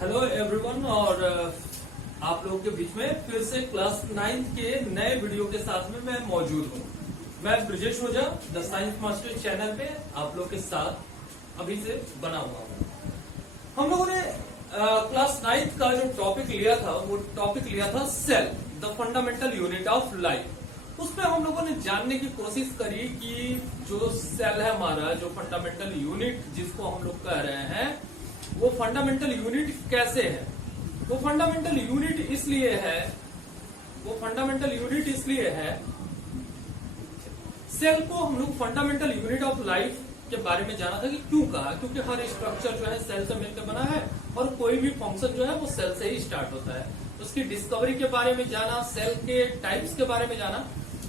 Hello everyone और आप लोगों के बीच में फिर से क्लास 9 के नए वीडियो के साथ में मैं मौजूद हूँ। मैं ब्रिजेश ओझा द साइंस मास्टर चैनल पे आप लोग के साथ अभी से बना हुआ हूँ। हम लोगों ने क्लास 9 का जो टॉपिक लिया था वो टॉपिक लिया था cell, the fundamental unit of life. उसमें हम लोगों ने जानने की कोशिश करी कि जो सेल है हमारा, जो फंडामेंटल यूनिट जिसको हम लोग कह रहे हैं, वो फंडामेंटल यूनिट कैसे है। वो फंडामेंटल यूनिट इसलिए है सेल को हम लोग फंडामेंटल यूनिट ऑफ लाइफ के बारे में जाना था कि क्यों कहा, क्योंकि हर स्ट्रक्चर जो है सेल से मिलकर बना है और कोई भी फंक्शन जो है वो सेल से ही स्टार्ट होता है। उसकी डिस्कवरी के बारे में जाना, सेल के टाइप्स के बारे में जाना।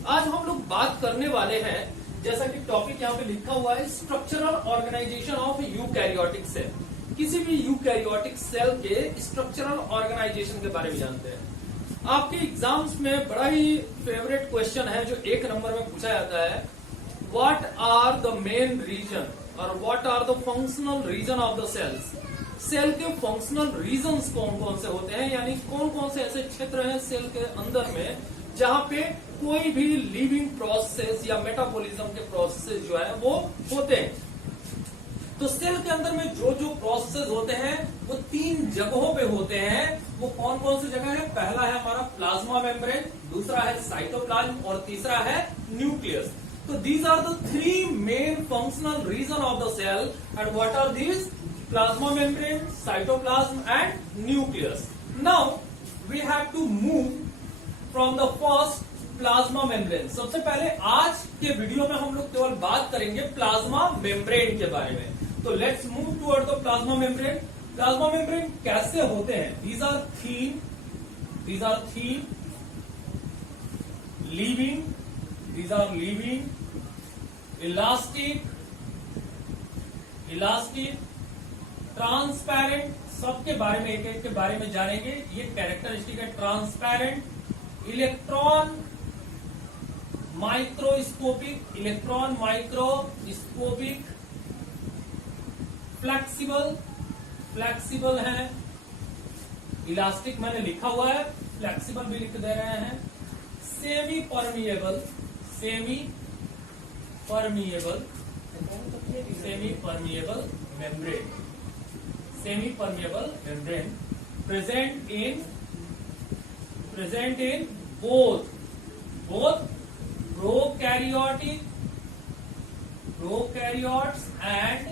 आज हम लोग बात करने वाले हैं, जैसा कि टॉपिक यहाँ पे लिखा हुआ है, structural organisation of eukaryotic cell. किसी भी यूकैरियोटिक सेल के स्ट्रक्चरल ऑर्गेनाइजेशन के बारे में जानते हैं। आपके एग्जाम्स में बड़ा ही फेवरेट क्वेश्चन है जो 1 नंबर में पूछा जाता है, what are the main region और what are the functional region of the cells. Cell के फंक्शनल रीजन्स कौन कौन से होते हैं, यानी कौन कौन से ऐसे क्षेत्र हैं सेल के अंदर में जहां पे कोई भी लिविंग प्रोसेस या मेटाबॉलिज्म के प्रोसेस जो है वो होते हैं। तो सेल के अंदर में जो जो प्रोसेस होते हैं वो 3 जगहों पे होते हैं। वो कौन कौन सी जगह है? पहला है हमारा प्लाज्मा मेम्ब्रेन, दूसरा है साइटोप्लाज्म और तीसरा है न्यूक्लियस। तो these are the 3 main functional region of the cell and what are these? Plasma membrane, cytoplasm and nucleus. Now we have to move from the first plasma membrane. सबसे पहले आज के वीडियो में हम लोग केवल बात करेंगे प्लाज्मा मेम्ब्रेन के बारे में। तो let's move toward the plasma membrane. Plasma membrane कैसे होते हैं? These are thin, living, elastic, transparent. सबके बारे में एक एक के बारे में जानेंगे। ये कैरेक्टरिस्टिक है ट्रांसपेरेंट, इलेक्ट्रॉन माइक्रोस्कोपिक, फ्लेक्सिबल है, इलास्टिक मैंने लिखा हुआ है, फ्लेक्सिबल भी लिख दे रहे हैं, semi permeable membrane, present in both prokaryotes and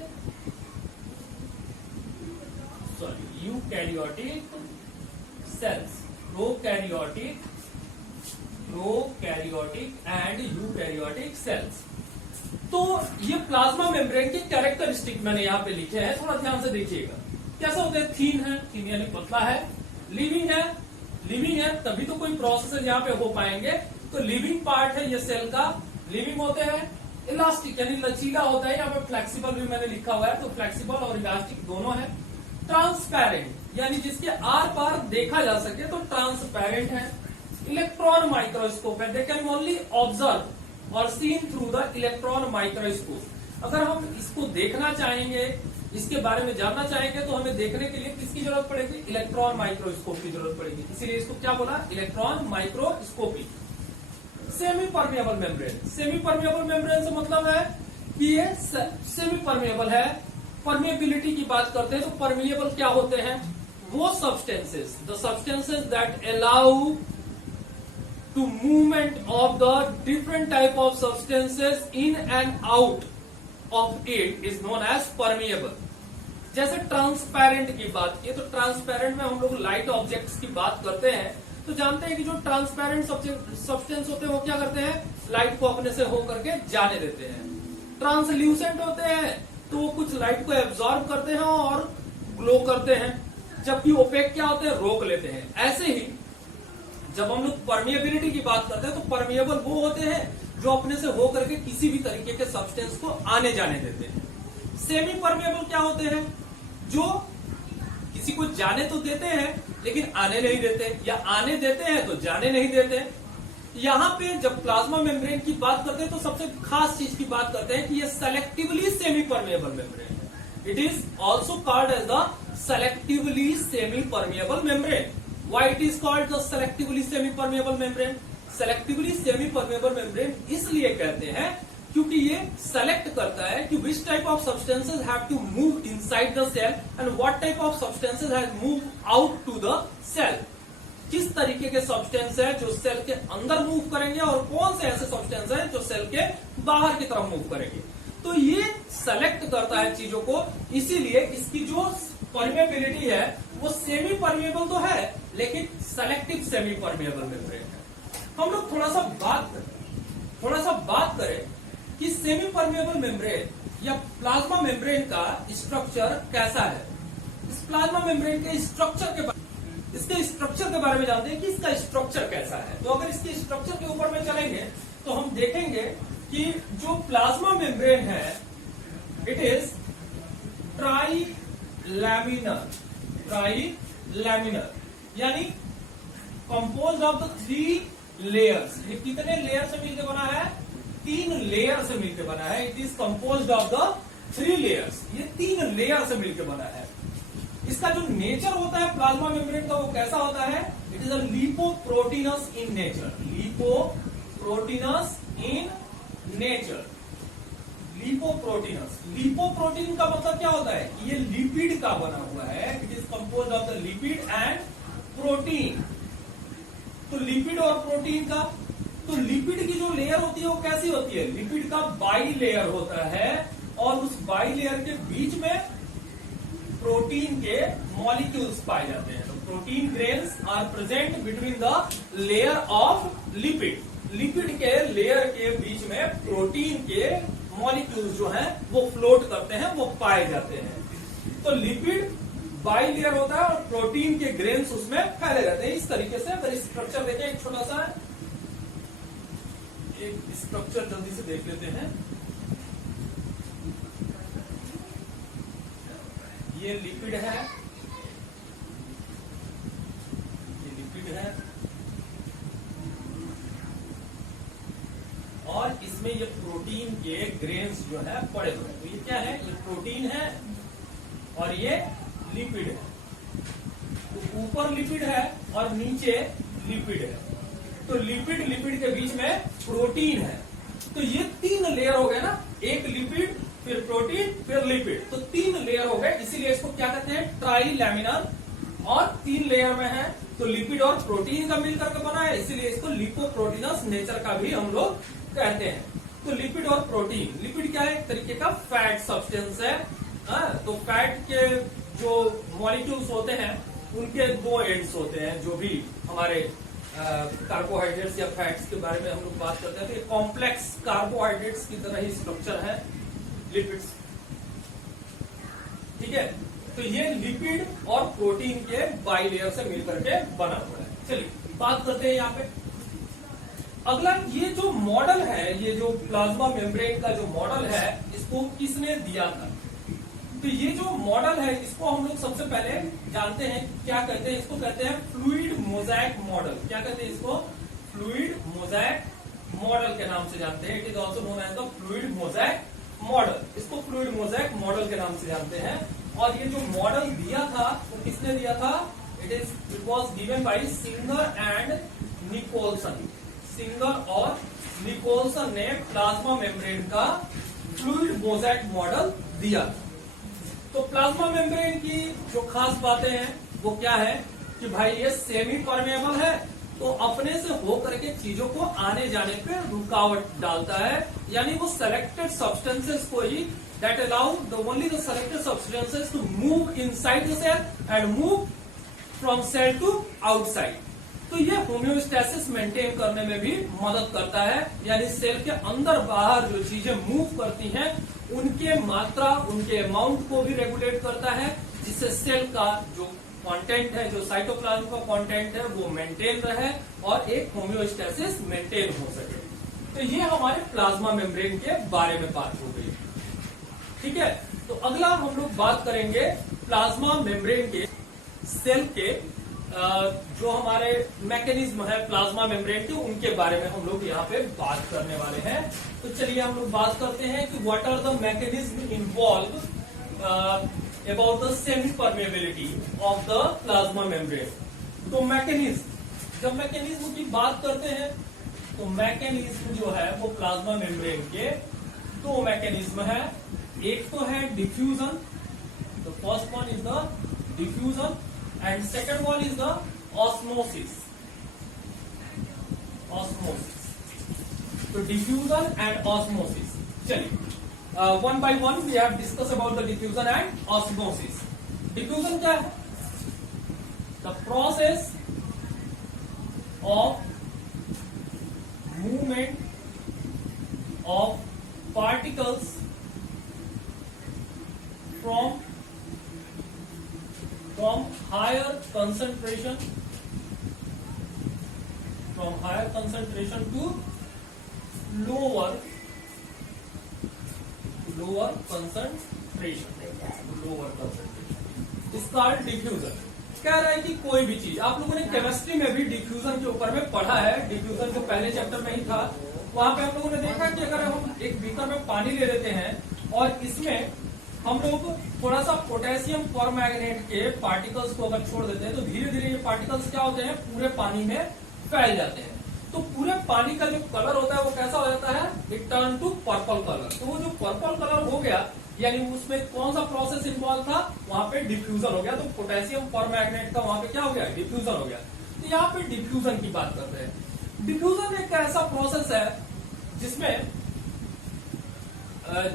eukaryotic cells, prokaryotic and eukaryotic cells। तो ये प्लाज्मा मेम्ब्रेन के कैरेक्टरिस्टिक मैंने यहाँ पे लिखे हैं, थोड़ा ध्यान से देखिएगा। कैसा होता है? थीन है, थीन यानी पतला है, लिविंग है तभी तो कोई प्रोसेस यहाँ पे हो पाएंगे। तो लिविंग पार्ट है ये सेल का, लिविंग होते हैं। इलास्टिक यानी लचीला होता है, यहाँ पे फ्लेक्सिबल भी मैंने लिखा हुआ है, तो फ्लेक्सिबल और इलास्टिक दोनों है। ट्रांसपेरेंट यानी जिसके आर पार देखा जा सके तो ट्रांसपेरेंट है। इलेक्ट्रॉन माइक्रोस्कोप है, दे कैन ओनली ऑब्जर्व और seen through the electron microscope. अगर हम इसको देखना चाहेंगे, इसके बारे में जानना चाहेंगे, तो हमें देखने के लिए किसकी जरूरत पड़ेगी? इलेक्ट्रॉन माइक्रोस्कोप की जरूरत पड़ेगी। इसीलिए इसको क्या बोला? Electron microscopy. Semi permeable membrane से मतलब है कि ये सेमी परमिएबल है। परमिएबिलिटी की बात करते हैं तो परमिएबल क्या होते हैं? वो substances that allow to movement of the different type of substances in and out of it is known as permeable. जैसे ट्रांसपेरेंट की बात की तो ट्रांसपेरेंट में हम लोग लाइट ऑब्जेक्ट्स की बात करते हैं, तो जानते हैं कि जो ट्रांसपेरेंट सब्सटेंस होते हैं वो क्या करते हैं? लाइट को अपने से होकर के जाने देते हैं। ट्रांसल्यूसेंट होते हैं तो वो कुछ लाइट को एब्जॉर्ब करते हैं और ग्लो करते हैं, जबकि ओपेक क्या होते हैं? रोक लेते हैं। ऐसे ही जब हम लोग परमिएबिलिटी की बात करते हैं तो परमिएबल वो होते हैं जो अपने से होकर के किसी भी तरीके के सब्सटेंस को आने जाने देते हैं। सेमी परमिएबल क्या होते हैं? जो किसी को जाने तो देते हैं लेकिन आने नहीं देते, या आने देते हैं तो जाने नहीं देते। यहाँ पे जब प्लाज्मा मेम्ब्रेन की बात करते हैं तो सबसे खास चीज की बात करते हैं कि ये सेलेक्टिवली सेमी परमेएबल मेम्ब्रेन है। It is also called as the selectively semi-permeable membrane. Why it is called the selectively semi-permeable membrane? Selectively semi-permeable membrane इसलिए कहते हैं क्योंकि ये सेलेक्ट करता है कि which type of substances have to move inside the cell and what type of substances have move out to the cell. किस तरीके के सब्सटेंस है जो सेल के अंदर मूव करेंगे और कौन से ऐसे सब्सटेंस है जो सेल के बाहर की तरफ मूव करेंगे। तो ये सेलेक्ट करता है चीजों को, इसीलिए इसकी जो परमेबिलिटी है वो सेमी परमेबल तो है लेकिन सेलेक्टिव सेमी परमेबल मेम्ब्रेन है। हम लोग थोड़ा सा बात करें कि सेमी परमेबल मेम्ब्रेन या प्लाज्मा मेम्ब्रेन का स्ट्रक्चर कैसा है। इस प्लाज्मा मेम्ब्रेन के इसके स्ट्रक्चर के बारे में जानते हैं कि इसका स्ट्रक्चर कैसा है। तो अगर इसके स्ट्रक्चर के ऊपर में चलेंगे तो हम देखेंगे कि जो प्लाज्मा मेम्ब्रेन है इट इज ट्राई लैमिनर यानी कंपोज ऑफ द 3 लेयर्स। ये कितने लेयर से मिलकर बना है? 3 लेयर से मिलकर बना है। It is composed of the 3 layers. ये 3 लेयर से मिलकर बना है। इसका जो नेचर होता है प्लाज्मा मेम्ब्रेन का वो कैसा होता है? It is a lipoproteinous in nature. Lipoproteinous in nature. Lipoprotein का मतलब क्या होता है? ये लिपिड का बना हुआ है। It is composed of the lipid and protein. तो लिपिड और प्रोटीन का, तो लिपिड की जो लेयर होती है वो कैसी होती है? लिपिड का बाई लेयर होता है और उस बाई लेयर के बीच में प्रोटीन के मॉलिक्यूल्स पाए जाते हैं। तो protein grains are present between the layer of lipid. Lipid के लेयर के बीच में प्रोटीन के मॉलिक्यूल्स जो हैं वो फ्लोट करते हैं, वो पाए जाते हैं। तो लिपिड बाई लेयर होता है और प्रोटीन के ग्रेन्स उसमें फैले रहते हैं। इस तरीके से अगर स्ट्रक्चर देखें, एक छोटा सा एक स्ट्रक्चर जल्दी से देख लेते हैं। ये लिपिड है, और इसमें ये प्रोटीन के ग्रेन्स जो है पड़े हुए हैं। तो ये क्या है? ये प्रोटीन है और ये लिपिड है। तो ऊपर लिपिड है और नीचे लिपिड है। तो लिपिड के बीच में प्रोटीन है। तो ये 3 लेयर हो गए ना, एक लिपिड फिर प्रोटीन फिर लिपिड, तो 3 लेयर हो गए। इसीलिए इसको क्या कहते हैं? Try laminar. और 3 लेयर में है तो लिपिड और प्रोटीन का मिलकर के बना है, इसीलिए इसको लिपोप्रोटीनस नेचर का भी हम लोग कहते हैं। तो लिपिड और प्रोटीन, लिपिड क्या है? एक तरीके का फैट सब्सटेंस है। तो फैट के जो मॉलिक्यूल्स होते हैं उनके 2 एंड्स होते हैं। जो भी हमारे कार्बोहाइड्रेट्स या फैट्स के बारे में हम लोग बात करते हैं तो ये कॉम्प्लेक्स कार्बोहाइड्रेट्स की तरह ही स्ट्रक्चर है लिपिड्स। ठीक है, तो ये लिपिड और प्रोटीन के बाई लेयर से मिलकर के बना हुआ है। चलिए बात करते हैं यहाँ पे अगला। ये जो मॉडल है, ये जो प्लाज्मा मेम्ब्रेन का जो मॉडल है, इसको किसने दिया था? तो ये जो मॉडल है इसको हम लोग सबसे पहले जानते हैं क्या कहते हैं? इसको कहते हैं फ्लूइड मोज़ेक मॉडल। क्या कहते हैं इसको? फ्लूइड मोज़ेक मॉडल के नाम से जानते हैं। It is also known as the fluid mosaic model. इसको फ्लूइड मोज़ेक मॉडल के नाम से जानते हैं। और ये जो मॉडल दिया था वो किसने दिया था? It was given by Singer and Nicolson. Singer और निकोलसन ने प्लाज्मा मेम्ब्रेन का फ्लूइड मोज़ेक मॉडल दिया। तो प्लाज्मा मेम्ब्रेन की जो खास बातें हैं वो क्या है कि भाई ये सेमी परमेबल है, तो अपने से होकर के चीजों को आने जाने पे रुकावट डालता है। यानी वो सेलेक्टेड सब्सटेंसेस को ही that allow only the selected substances to move inside the cell and move from cell to outside. तो ये होम्योस्टेसिस मेंटेन करने में भी मदद करता है। यानी सेल के अंदर बाहर जो चीजें मूव करती हैं उनके मात्रा, उनके अमाउंट को भी रेगुलेट करता है, जिससे सेल का जो कंटेंट है, जो साइटोप्लाज्म का कंटेंट है वो मेंटेन रहे और एक होम्योस्टेसिस मेंटेन हो सके। तो ये हमारे प्लाज्मा मेम्ब्रेन के बारे में बात हो गई। ठीक है, तो अगला हम लोग बात करेंगे प्लाज्मा मेम्ब्रेन के सेल के जो हमारे मैकेनिज्म है प्लाज्मा मेम्ब्रेन के, उनके बारे में हम लोग यहाँ पे बात करने वाले हैं। तो चलिए हम लोग बात करते हैं कि what are the mechanism involve about the semi permeability of the plasma membrane. तो मैकेनिज्म, जब मैकेनिज्म की बात करते हैं तो मैकेनिज्म जो है वो प्लाज्मा मेम्ब्रेन के दो मैकेनिज्म है। एक तो है diffusion, the first one is the diffusion and second one is the osmosis. तो डिफ्यूजन एंड ऑस्मोसिस। चलिए one by one we have discussed about the diffusion and osmosis. Diffusion क्या है? The process of movement of particles from higher concentration to lower concentration. इसका diffusion कह रहा है कि कोई भी चीज, आप लोगों ने केमिस्ट्री में भी डिफ्यूजन के ऊपर में पढ़ा है। डिफ्यूजन जो पहले चैप्टर में ही था, वहां पे आप लोगों ने देखा कि अगर हम एक बीकर में पानी ले लेते हैं और इसमें हम लोग थोड़ा सा पोटेशियम परमैंगनेट के पार्टिकल्स को अगर छोड़ देते हैं तो धीरे धीरे ये पार्टिकल्स क्या होते हैं, पूरे पानी में फैल जाते हैं। तो पूरे पानी का जो कलर होता है वो कैसा हो जाता है, it turn to purple colour. तो वो जो पर्पल कलर हो गया, यानी उसमें कौन सा प्रोसेस इन्वॉल्व था, वहां पे डिफ्यूजन हो गया। तो पोटेशियम परमैंगनेट का वहां पे क्या हो गया, डिफ्यूजन हो गया। तो यहाँ पे डिफ्यूजन की बात करते हैं। डिफ्यूजन एक ऐसा प्रोसेस है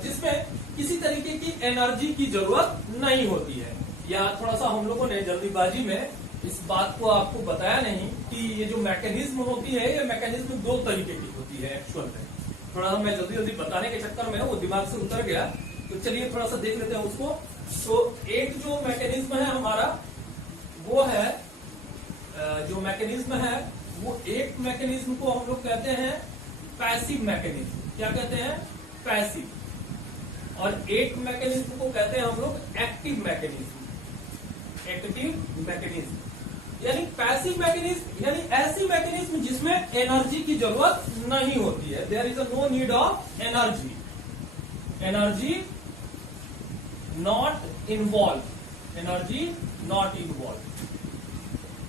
जिसमें किसी तरीके की एनर्जी की जरूरत नहीं होती है। या थोड़ा सा हम लोगों ने जल्दीबाजी में इस बात को आपको बताया नहीं कि ये जो मैकेनिज्म होती है, ये मैकेनिज्म दो तरीके की होती है एक्चुअल में। थोड़ा सा मैं जल्दी जल्दी बताने के चक्कर में वो दिमाग से उतर गया, तो चलिए थोड़ा सा देख लेते हैं उसको। तो एक जो मैकेनिज्म है हमारा, वो है जो मैकेनिज्म है वो एक मैकेनिज्म को हम लोग कहते हैं पैसिव मैकेनिज्म। क्या कहते हैं, पैसिव। और एक मैकेनिज्म को कहते हैं हम लोग एक्टिव मैकेनिज्म। एक्टिव मैकेनिज्म यानी पैसिव मैकेनिज्म, यानी ऐसी मैकेनिज्म जिसमें एनर्जी की जरूरत नहीं होती है। There is no need of energy, energy not involve, energy not involve.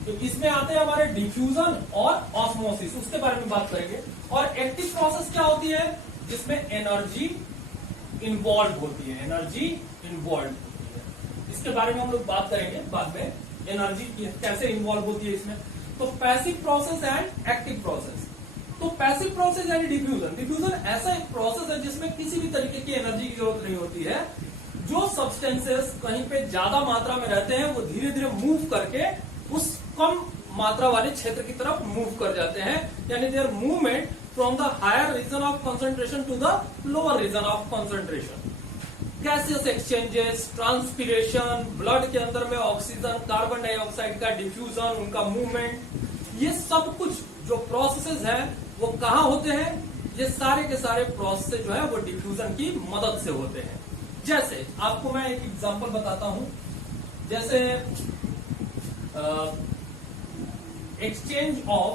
तो इसमें आते हैं हमारे डिफ्यूजन और ऑस्मोसिस, उसके बारे में बात करेंगे। और एक्टिव प्रोसेस क्या होती है, जिसमें एनर्जी इन्वॉल्व होती है, एनर्जी इन्वॉल्व होती है। इसके बारे में हम लोग बात करेंगे बाद में, एनर्जी कैसे इन्वॉल्व होती है इसमें। तो passive process and active process. तो पैसिव प्रोसेस यानी डिफ्यूजन। डिफ्यूजन ऐसा एक प्रोसेस है जिसमें किसी भी तरीके की एनर्जी की जरूरत नहीं होती है। जो सब्सटेंसेस कहीं पे ज्यादा मात्रा में रहते हैं वो धीरे धीरे मूव करके उस कम मात्रा वाले क्षेत्र की तरफ मूव कर जाते हैं, यानी there movement from the higher region of concentration to the lower region of concentration. Gaseous exchanges, transpiration, blood के अंदर में ऑक्सीजन, कार्बन डाइऑक्साइड का डिफ्यूजन, उनका मूवमेंट, ये सब कुछ जो प्रोसेसेस हैं वो कहाँ होते हैं, ये सारे के सारे प्रोसेस जो है वो डिफ्यूजन की मदद से होते हैं। जैसे आपको मैं एक एग्जांपल बताता हूं, जैसे exchange of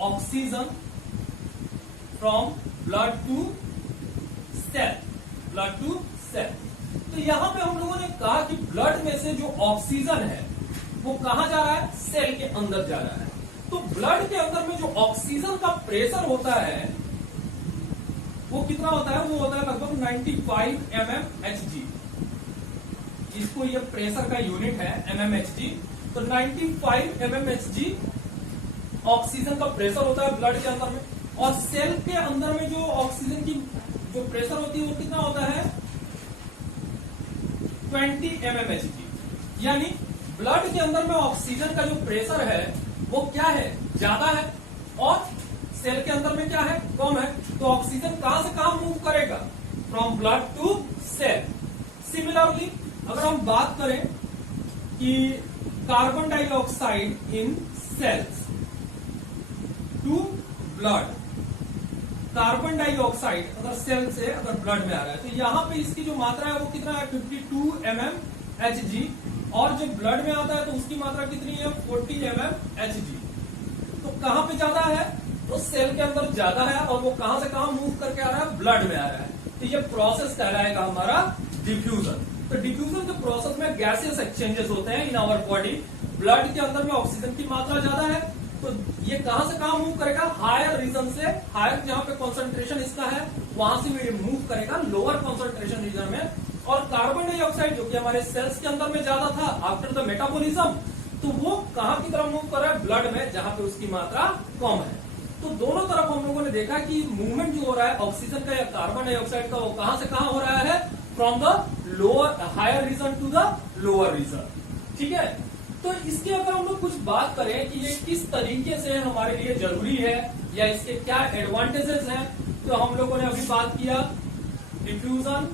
oxygen from blood to cell. तो यहां पे हम लोगों ने कहा कि ब्लड में से जो ऑक्सीजन है वो कहां जा रहा है, सेल के अंदर जा रहा है। तो ब्लड के अंदर में जो ऑक्सीजन का प्रेशर होता है वो कितना होता है, वो होता है लगभग 95 mmHg। इसको ये प्रेशर का यूनिट है mmHg। तो 95 mmHg ऑक्सीजन का प्रेशर होता है ब्लड के अंदर में। और सेल के अंदर में जो ऑक्सीजन की जो प्रेशर होती है वो कितना होता है, 20 mmHg। यानी ब्लड के अंदर में ऑक्सीजन का जो प्रेशर है वो क्या है, ज्यादा है, और सेल के अंदर में क्या है, कम है। तो ऑक्सीजन कहां से कहां मूव करेगा, from blood to cell. Similarly अगर हम बात करें कि carbon dioxide in cells to blood, carbon dioxide अगर सेल से अगर ब्लड में आ रहा है तो यहां पे इसकी जो मात्रा है वो कितना है, 52 mmHg। और जब ब्लड में आता है तो उसकी मात्रा कितनी है, 40 mmHg। तो कहां पे ज्यादा है, तो सेल के अंदर ज्यादा है, और वो कहां से कहां मूव करके आ रहा है, ब्लड में आ रहा है। तो ये प्रोसेस कहलाएगा हमारा डिफ्यूजन। तो डिफ्यूजन के प्रोसेस में गैसेस एक्सचेंजेस होते हैं इन आवर बॉडी। ब्लड के अंदर में ऑक्सीजन की मात्रा ज्यादा है, तो ये कहां से कहां मूव करेगा, हायर रीजन से, हायर जहां पे कॉन्सेंट्रेशन इसका है वहां से मूव करेगा लोअर कॉन्सेंट्रेशन रीजन में। और कार्बन डाइऑक्साइड जो कि हमारे सेल्स के अंदर में ज्यादा था आफ्टर द मेटाबॉलिज्म, तो वो कहां की तरफ मूव कर रहा है, ब्लड में, जहां पे उसकी मात्रा कम है। तो दोनों तरफ हम लोगों ने देखा कि मूवमेंट जो हो रहा है ऑक्सीजन का या कार्बन डाइऑक्साइड का, वो कहां से कहां हो रहा है, from the lower higher region to the lower region. ठीक है, तो इसके अगर हम लोग कुछ बात करें कि ये किस तरीके से हमारे लिए जरूरी है या इसके क्या एडवांटेजेस हैं, तो हम लोगों ने अभी बात किया diffusion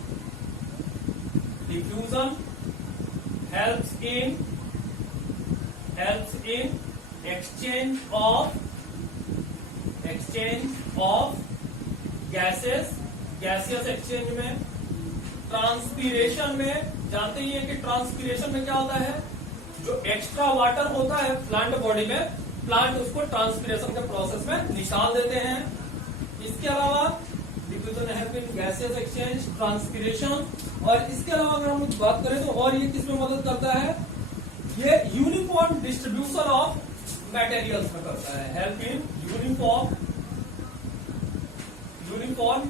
helps in exchange of gaseous exchange में। ट्रांसपीरेशन में जानते ही है कि ट्रांसपीरेशन में क्या होता है, जो एक्स्ट्रा वाटर होता है प्लांट बॉडी में, प्लांट उसको ट्रांसपीरेशन के प्रोसेस में निकाल देते हैं। इसके अलावा diffusion help in gaseous exchange, transpiration. और इसके अलावा अगर हम बात करें तो और ये किसमें मदद करता है, ये यूनिफॉर्म डिस्ट्रीब्यूशन ऑफ मटेरियल्स में करता है। Help in uniform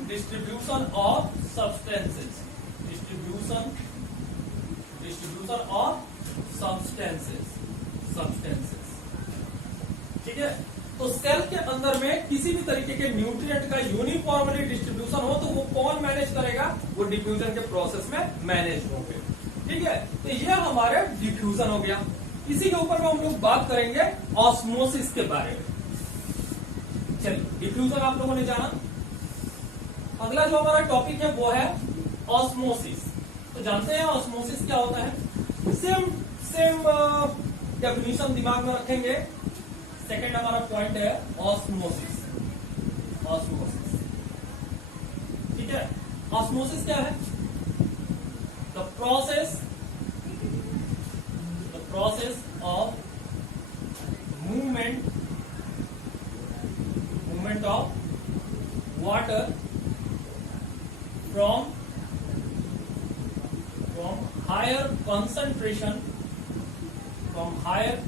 distribution of substances, distribution of substances. ठीक है, तो सेल के अंदर में किसी भी तरीके के न्यूट्रिएंट का यूनिफॉर्मली डिस्ट्रीब्यूशन हो तो वो कौन मैनेज करेगा, वो डिफ्यूजन के प्रोसेस में मैनेज होंगे। ठीक है, तो ये हमारे डिफ्यूजन हो गया। इसी के ऊपर में हम लोग बात करेंगे ऑस्मोसिस के बारे में। चलिए, डिफ्यूजन आप लोगों ने जाना। अगला जो हमारा टॉपिक है वो है ऑस्मोसिस। तो जानते हैं ऑस्मोसिस क्या होता है, सेम डेफिनेशन दिमाग में रखेंगे। सेकंड हमारा पॉइंट है ऑस्मोसिस। ठीक है, ऑस्मोसिस क्या है, the process of movement of water from higher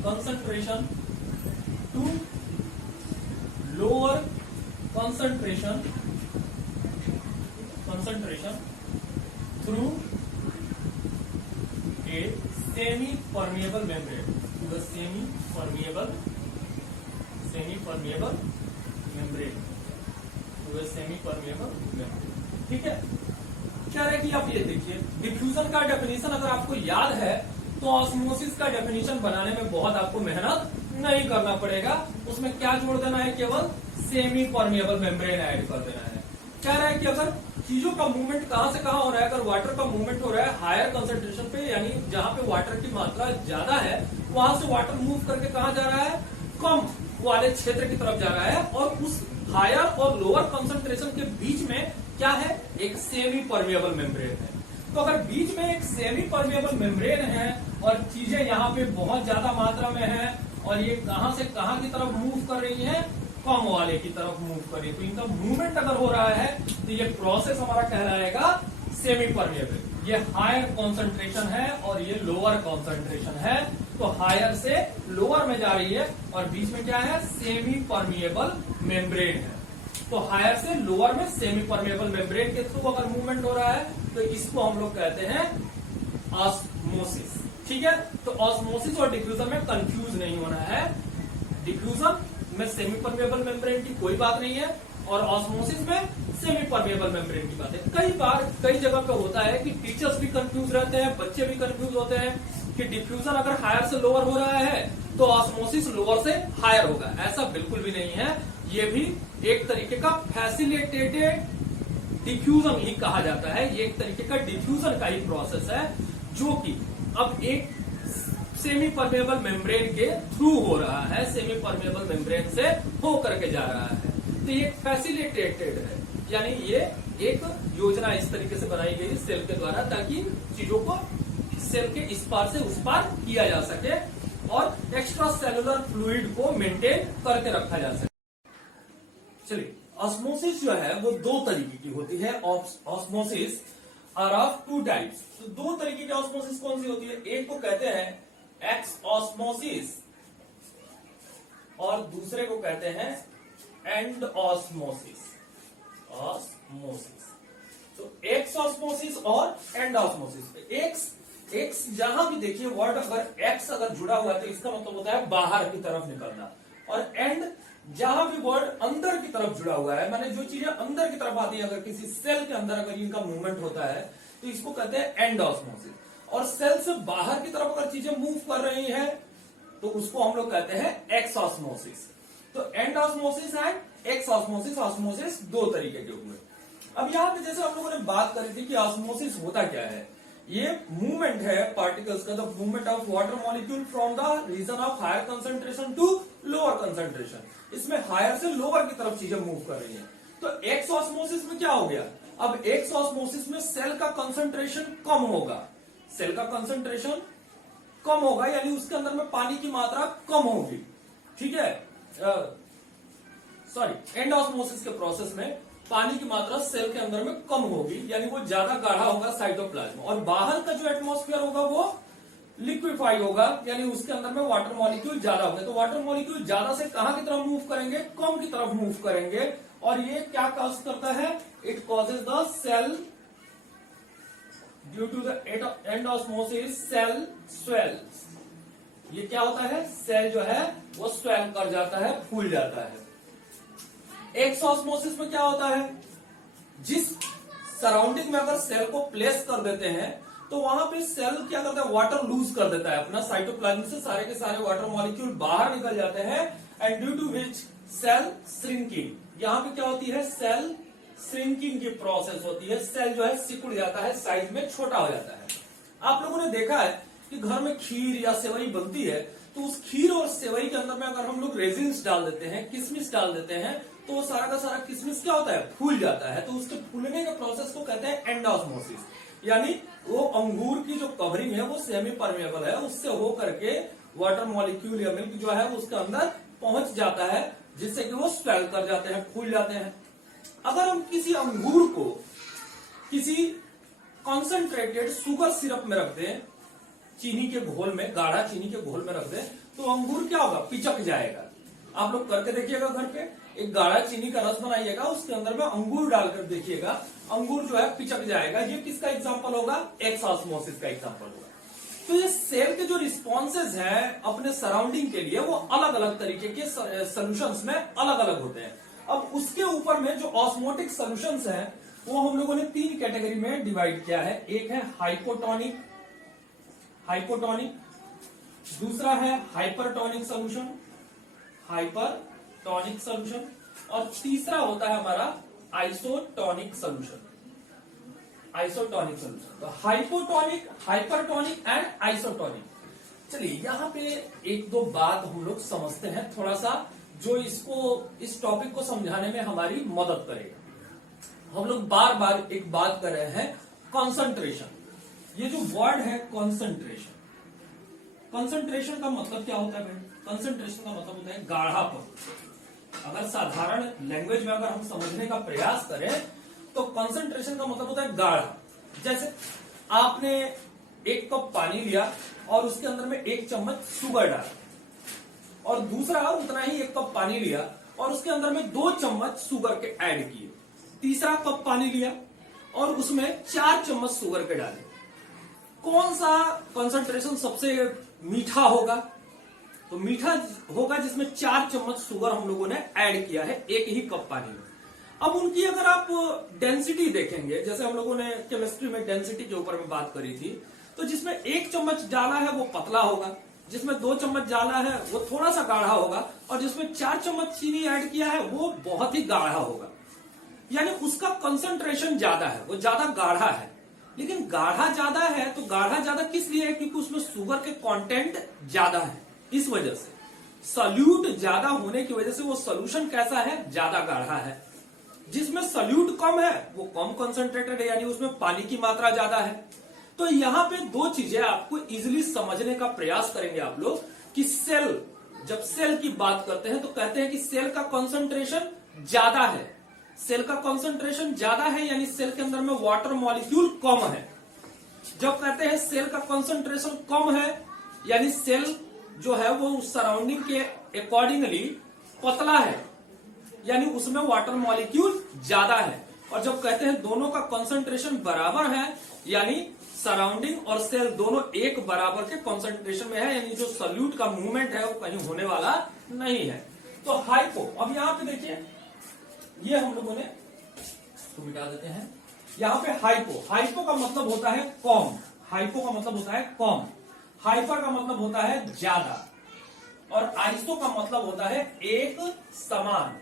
concentration to lower concentration through a semi-permeable membrane, to a semi-permeable membrane। ठीक है, क्या है कि आप ये देखिए, डिफ्यूजन का डेफिनेशन अगर आपको याद है तो ऑस्मोसिस का डेफिनेशन बनाने में बहुत आपको मेहनत नहीं करना पड़ेगा। उसमें क्या जोड़ देना है, केवल सेमी परमिएबल मेम्ब्रेन ऐड कर देना है। क्या रहा है कि अगर चीजों का मूवमेंट कहां से कहां हो रहा है, अगर वाटर का मूवमेंट हो रहा है हायर कंसंट्रेशन पे, यानी जहां पे वाटर की मात्रा ज्यादा है वहां से वाटर मूव करके कहां जा रहा है, कम वाले क्षेत्र की तरफ जा रहा है। और उस हायर और लोअर कंसंट्रेशन के बीच में क्या है, एक सेमी परमिएबल मेम्ब्रेन है। तो अगर बीच में एक सेमी परमिएबल मेम्ब्रेन है और चीजें यहाँ पे बहुत ज्यादा मात्रा में है और ये कहां से कहां की तरफ मूव कर रही है, कम वाले की तरफ मूव कर रही है, तो इनका मूवमेंट अगर हो रहा है तो ये प्रोसेस हमारा कहलाएगा सेमी परमिएबल। ये हायर कॉन्सेंट्रेशन है और ये लोअर कॉन्सेंट्रेशन है, तो हायर से लोअर में जा रही है और बीच में क्या है, सेमी परमिएबल मेम्ब्रेन है। तो हायर से लोअर में सेमी परमिएबल मेम्ब्रेन के थ्रू अगर मूवमेंट हो रहा है तो इसको हम लोग कहते हैं ऑस्मोसिस। ठीक है, तो ऑस्मोसिस और डिफ्यूजन में कंफ्यूज नहीं होना है। डिफ्यूजन में सेमी परमिएबल मेम्ब्रेन की कोई बात नहीं है और ऑस्मोसिस में सेमी परमिएबल मेम्ब्रेन की बात है। कई बार कई जगह पे होता है कि टीचर्स भी कंफ्यूज रहते हैं, बच्चे भी कंफ्यूज होते हैं कि डिफ्यूजन अगर हायर से लोअर हो रहा है तो ऑस्मोसिस लोअर से हायर होगा। ऐसा बिल्कुल भी नहीं है, ये भी एक तरीके का फैसिलिटेटेड डिफ्यूजन ही कहा जाता है। ये एक तरीके का डिफ्यूजन का ही प्रोसेस है जो कि अब एक सेमी परमेबल मेम्ब्रेन के थ्रू हो रहा है, सेमी परमेबल मेम्ब्रेन से हो करके जा रहा है। तो ये फैसिलिटेटेड है, यानी ये एक योजना इस तरीके से बनाई गई सेल के द्वारा ताकि चीजों को सेल के इस पार से उस पार किया जा सके और एक्स्ट्रा सेलुलर फ्लूइड को मेंटेन करके रखा जा सके। चलिए ऑस्मोसिस जो है वो दो तरीके की होती है। Osmosis are of two types. तो दो तरीके की ऑस्मोसिस कौन सी होती है? एक को कहते हैं एक्स ऑस्मोसिस और दूसरे को कहते हैं एंड ऑस्मोसिस। तो एक्स ऑस्मोसिस और एंड ऑस्मोसिस। एक्स जहां भी देखिए वर्ड अगर एक्स अगर जुड़ा हुआ है तो इसका मतलब होता है बाहर की तरफ निकलना, और एंड जहां भी वर्ड अंदर की तरफ जुड़ा हुआ है, माने जो चीजें अंदर की तरफ आती है, अगर किसी सेल के अंदर अगर इनका मूवमेंट होता है तो इसको कहते हैं एंड ऑस्मोसिस। और सेल से बाहर की तरफ अगर चीजें मूव कर रही हैं तो उसको हम लोग कहते हैं एक्स ऑस्मोसिस। तो and osmosis and x osmosis, osmosis दो तरीके के हुए। अब यहां पे जैसे हम लोगों ने बात करी थी कि ऑस्मोसिस होता क्या है, ये मूवमेंट है पार्टिकल्स का, the movement of water molecule from the region of higher concentration to lower concentration. इसमें हायर से लोअर की तरफ चीजें मूव कर रही हैं। तो एक्स ऑस्मोसिस में क्या हो गया? अब एक्स ऑस्मोसिस में सेल का कंसंट्रेशन कम होगा, सेल का कंसंट्रेशन कम होगा, यानी उसके अंदर में पानी की मात्रा कम होगी। ठीक है, सॉरी, एंड ऑस्मोसिस के प्रोसेस में पानी की मात्रा सेल के अंदर में कम होगी, यानी वो ज्यादा गाढ़ा होगा साइटोप्लाज्म, और बाहर का जो एटमॉस्फेयर होगा वो लिक्विफाई होगा, यानी उसके अंदर में वाटर मॉलिक्यूल ज्यादा होंगे। तो वाटर मॉलिक्यूल ज्यादा से कहां की तरफ मूव करेंगे? कम की तरफ मूव करेंगे, और ये क्या कॉज करता है? It causes the cell due to the and osmosis cell swells. ये क्या होता है? सेल जो है वो स्वेल कर जाता है, फूल जाता है। एक्स ऑस्मोसिस में क्या होता है? जिस सराउंडिंग में अगर सेल को प्लेस कर देते हैं तो वहां पे सेल क्या करता है? वाटर लूज कर देता है अपना, साइटोप्लाज्म से सारे के सारे वाटर मॉलिक्यूल बाहर निकल जाते हैं, and due to which cell shrinking. यहां पे क्या होती है? सेल श्रिंकिंग की प्रोसेस होती है, सेल जो है सिकुड़ जाता है, साइज में छोटा हो जाता है। आप लोगों ने देखा है कि घर में खीर या सेवई बनती है तो उस खीर और सेवई के अंदर में अगर हम लोग रेजिन्स डाल देते हैं, किशमिश डाल देते हैं, तो वो सारा का सारा किशमिश क्या होता है? फूल जाता है। तो उसके फूलने के प्रोसेस को कहते हैं एंड ऑस्मोसिस, यानी वो अंगूर की जो कवरिंग है वो सेमी परमेबल है, उससे हो करके वाटर मॉलिक्यूल या मिल्क जो है उसके अंदर पहुंच जाता है, जिससे कि वो स्वेल कर जाते हैं, फूल जाते हैं। अगर हम किसी अंगूर को किसी कॉन्सेंट्रेटेड शुगर सिरप में रख दें, चीनी के घोल में, गाढ़ा चीनी के घोल में रख दें, तो अंगूर क्या होगा? पिचक जाएगा। आप लोग करके देखिएगा, घर पे एक गाढ़ा चीनी का रस बनाइएगा, उसके अंदर में अंगूर डालकर देखिएगा, अंगूर जो है पिचक जाएगा। ये किसका एग्जांपल होगा? एक्स ऑस्मोसिस का एग्जांपल होगा। तो ये सेल के जो रिस्पॉन्सेज हैं अपने सराउंडिंग के लिए वो अलग अलग तरीके के सोल्यूशंस में अलग अलग होते हैं। अब उसके ऊपर में जो ऑस्मोटिक सोल्यूशंस हैं वो हम लोगों ने तीन कैटेगरी में डिवाइड किया है। एक है हाइपोटोनिक, दूसरा है हाइपरटोनिक सोल्यूशन, और तीसरा होता है हमारा आइसोटोनिक सोल्यूशन। तो हाइपोटोनिक, हाइपरटोनिक एंड आइसोटोनिक। चलिए यहां पे एक दो बात हम लोग समझते हैं थोड़ा सा, जो इस टॉपिक को समझाने में हमारी मदद करेगा। हम लोग बार बार एक बात कर रहे हैं, कंसंट्रेशन। ये जो वर्ड है कंसंट्रेशन, कंसंट्रेशन का मतलब क्या होता है भाई? कंसंट्रेशन का मतलब होता है गाढ़ापन। अगर साधारण लैंग्वेज में अगर हम समझने का प्रयास करें तो कंसंट्रेशन का मतलब होता है गाढ़ा। जैसे आपने एक कप पानी लिया और उसके अंदर में एक चम्मच शुगर डाला, और दूसरा उतना ही एक कप पानी लिया और उसके अंदर में 2 चम्मच शुगर के ऐड किए, तीसरा कप पानी लिया और उसमें 4 चम्मच शुगर के डाले। कौन सा कंसंट्रेशन सबसे मीठा होगा? तो मीठा होगा जिसमें 4 चम्मच शुगर हम लोगों ने ऐड किया है एक ही कप पानी में। अब उनकी अगर आप डेंसिटी देखेंगे, जैसे हम लोगों ने केमिस्ट्री में डेंसिटी के ऊपर में बात करी थी, तो जिसमें 1 चम्मच डाला है वो पतला होगा, जिसमें 2 चम्मच डाला है वो थोड़ा सा गाढ़ा होगा, और जिसमें 4 चम्मच चीनी ऐड किया है वो बहुत ही गाढ़ा होगा। यानी उसका कंसंट्रेशन ज्यादा है, वो ज्यादा गाढ़ा है। लेकिन गाढ़ा ज्यादा है तो गाढ़ा ज्यादा किस लिए है? क्योंकि उसमें शुगर के कंटेंट ज्यादा है, इस वजह से सॉल्यूट ज्यादा होने की वजह से वो सॉल्यूशन कैसा है? ज्यादा गाढ़ा है। जिसमें सॉल्यूट कम है वो कम कंसंट्रेटेड है, यानी उसमें पानी की मात्रा ज्यादा है। तो यहां पे 2 चीजें आपको इजीली समझने का प्रयास करेंगे आप लोग कि सेल, जब सेल की बात करते हैं तो कहते हैं कि सेल का कंसंट्रेशन ज्यादा है, सेल का कंसंट्रेशन ज्यादा है यानी सेल के अंदर में वाटर मॉलिक्यूल कम है। जब कहते हैं सेल का कंसंट्रेशन कम है यानी सेल जो है वो सराउंडिंग के अकॉर्डिंगली पतला है यानी उसमें वाटर मॉलिक्यूल ज्यादा है। और जब कहते हैं दोनों का कंसंट्रेशन बराबर है यानी सराउंडिंग और सेल दोनों एक बराबर के कंसंट्रेशन में है यानी जो सॉल्यूट का मूवमेंट है वो कहीं होने वाला नहीं है। तो हाइपो, अब यहां पे देखिए ये हम लोगों ने तो मिटा देते हैं। यहां पे हाइपो, हाइपो का मतलब होता है कम, हाइपो का मतलब होता है कम, हाइपर का मतलब होता है ज्यादा और आइसो का मतलब होता है एक समान।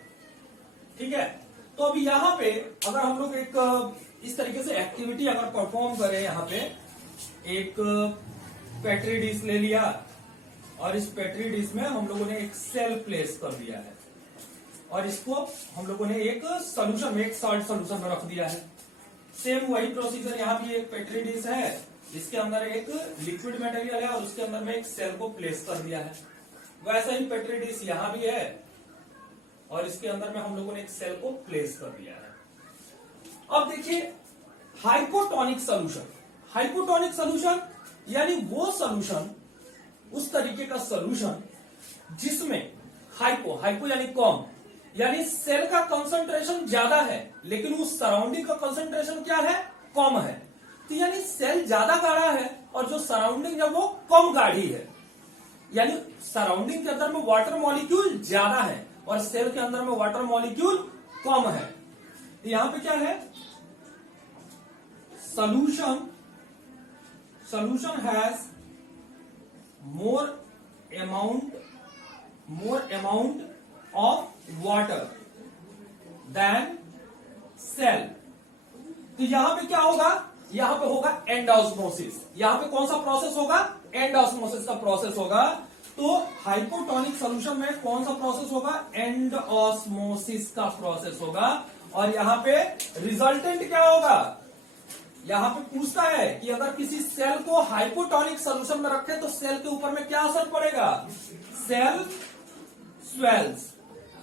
ठीक है, तो अभी यहां पे अगर हम लोग एक इस तरीके से एक्टिविटी अगर परफॉर्म करें, यहां पे एक पेट्री डिश ले लिया और इस पेट्री डिश में हम लोगों ने एक सेल प्लेस कर दिया है और इसको हम लोगों ने एक सोल्यूशन में, एक सॉल्ट सोल्यूशन में रख दिया है। सेम वही प्रोसीजर यहां भी एक पेट्री डिश है, इसके अंदर एक लिक्विड मटेरियल है और उसके अंदर में एक सेल को प्लेस कर दिया है। वैसा ही पेट्री डिश यहां भी है और इसके अंदर में हम लोगों ने एक सेल को प्लेस कर दिया है। अब देखिए हाइपोटोनिक सॉल्यूशन, हाइपोटोनिक सॉल्यूशन यानी वो सॉल्यूशन, उस तरीके का सॉल्यूशन जिसमें हाइपो, हाइपो यानी कम, यानी सेल का कंसंट्रेशन ज्यादा है लेकिन उस सराउंडिंग का कंसंट्रेशन क्या है, कम है। तो यानी सेल ज्यादा गाढ़ा है और जो सराउंडिंग है वो कम गाढ़ी है, यानी सराउंडिंग के अंदर में वाटर मॉलिक्यूल ज्यादा है और सेल के अंदर में वाटर मॉलिक्यूल कम है। तो यहां पे क्या है, solution has more amount of water than cell। तो यहां पे क्या होगा, यहां पे होगा एंड ऑस्मोसिस। यहां पे कौन सा प्रोसेस होगा, एंड ऑस्मोसिस का प्रोसेस होगा। तो हाइपोटोनिक सॉल्यूशन में कौन सा प्रोसेस होगा, एंड ऑस्मोसिस का प्रोसेस होगा। और यहां पे रिजल्टेंट क्या होगा, यहां पे पूछता है कि अगर किसी सेल को हाइपोटोनिक सॉल्यूशन में रखे तो सेल के ऊपर में क्या असर पड़ेगा, cell swells,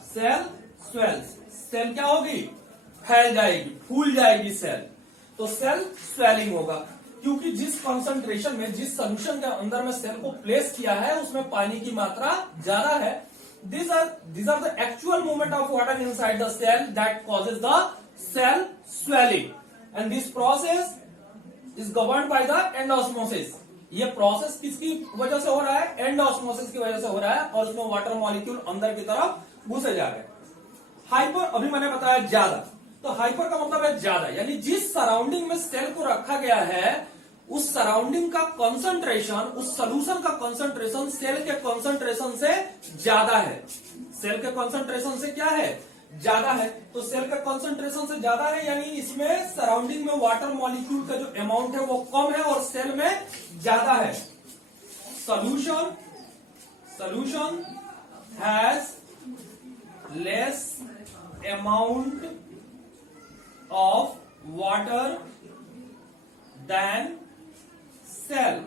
cell swells, cell क्या होगी, फैल जाएगी, फूल जाएगी सेल। तो सेल स्वेलिंग होगा क्योंकि जिस कंसंट्रेशन में, जिस सॉल्यूशन के अंदर में सेल को प्लेस किया है उसमें पानी की मात्रा ज्यादा है। These are the actual movement of water inside the cell that causes the cell swelling, and this process is governed by the end osmosis। ये प्रोसेस किसकी वजह से हो रहा है, एंड ऑस्मोसिस की वजह से हो रहा है और उसमें वाटर मॉलिक्यूल अंदर की तरफ घुसे जा रहे हैं। हाइपर अभी मैंने बताया ज्यादा, तो हाइपर का मतलब है ज्यादा, यानी जिस सराउंडिंग में सेल को रखा गया है उस सराउंडिंग का कंसंट्रेशन, उस सॉल्यूशन का कंसंट्रेशन सेल के कंसंट्रेशन से ज्यादा है। सेल के कंसंट्रेशन से क्या है, ज्यादा है। तो सेल का कंसंट्रेशन से ज्यादा है यानी इसमें सराउंडिंग में वाटर मॉलिक्यूल का जो अमाउंट है वो कम है और सेल में ज्यादा है। Solution has less amount of water than cell.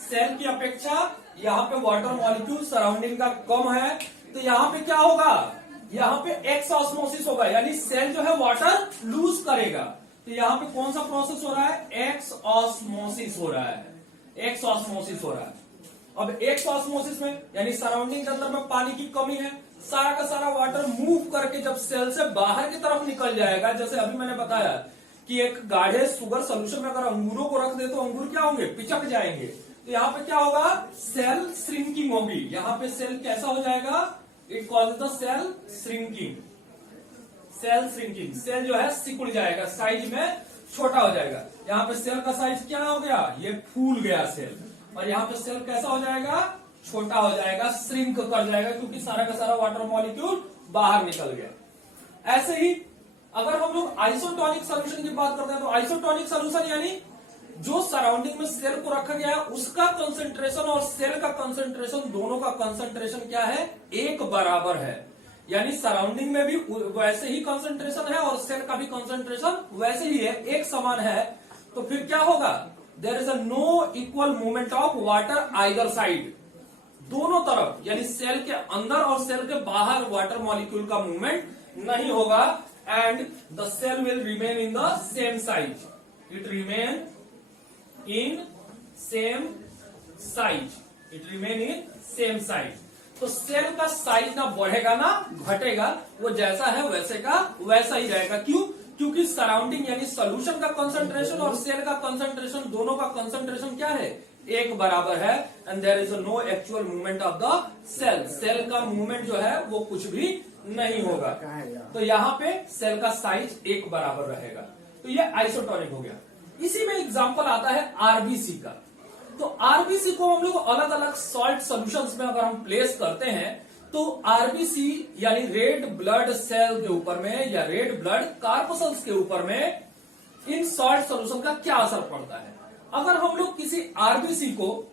Cell की अपेक्षा यहां पे वाटर मॉलिक्यूल सराउंडिंग का कम है, तो यहां पे क्या होगा, यहां पे एक्स ऑस्मोसिस होगा यानी सेल जो है वाटर लूज करेगा। तो यहां पे कौन सा प्रोसेस हो रहा है, एक्स ऑस्मोसिस हो रहा है, एक्स ऑस्मोसिस हो रहा है। अब एक्स ऑस्मोसिस में यानी सराउंडिंग के अंदर में पानी की कमी है, सारा का सारा वाटर मूव करके जब सेल से बाहर की तरफ निकल जाएगा, जैसे अभी मैंने बताया कि एक गाढ़े शुगर सोल्यूशन में अगर अंगूरों को रख दे तो अंगूर क्या होंगे, पिचक जाएंगे। तो यहाँ पे क्या होगा, सेल श्रिंकिंग होगी। यहाँ पे सेल कैसा हो जाएगा, it calls the cell shrinking. Cell shrinking, cell जो है सिकुड़ जाएगा, साइज में छोटा हो जाएगा। यहाँ पे सेल का साइज क्या हो गया, ये फूल गया सेल। और यहाँ पे सेल कैसा हो जाएगा, छोटा हो जाएगा, श्रिंक कर जाएगा क्योंकि सारा का सारा वाटर मॉलिक्यूल बाहर निकल गया। ऐसे ही अगर हम लोग आइसोटोनिक सॉल्यूशन की बात करते हैं तो आइसोटोनिक सॉल्यूशन यानी जो सराउंडिंग में सेल को रखा गया है उसका कंसंट्रेशन और सेल का कंसंट्रेशन, दोनों का कंसंट्रेशन क्या है, एक बराबर है। यानी सराउंडिंग में भी वैसे ही कंसंट्रेशन है और सेल का भी कंसंट्रेशन वैसे ही है, एक समान है। तो फिर क्या होगा, there is a no equal movement of water either side. दोनों तरफ यानी सेल के अंदर और सेल के बाहर वाटर मॉलिक्यूल का मूवमेंट नहीं होगा। and the cell will remain in the same size. It remain in same size. It remain in same size. तो सेल का साइज ना बढ़ेगा ना घटेगा, वो जैसा है वैसे का वैसा ही रहेगा। क्यों? क्योंकि सराउंडिंग यानी सोल्यूशन का कंसंट्रेशन और सेल का कंसंट्रेशन, दोनों का कंसंट्रेशन क्या है? एक बराबर है। And there is no actual movement of the cell. Cell का मूवमेंट जो है वो कुछ भी नहीं होगा। तो यहाँ पे सेल का साइज एक बराबर रहेगा। तो ये आइसोटोनिक हो गया। इसी में एग्जांपल आता है आरबीसी का। तो आरबीसी को हम लोग अलग अलग सॉल्ट सॉल्यूशंस में अगर हम प्लेस करते हैं तो आरबीसी यानी रेड ब्लड सेल के ऊपर में या रेड ब्लड कार्पसल्स के ऊपर में इन सॉल्ट सॉल्यूशन का क्या असर पड़ता है। अगर हम लोग किसी आरबीसी को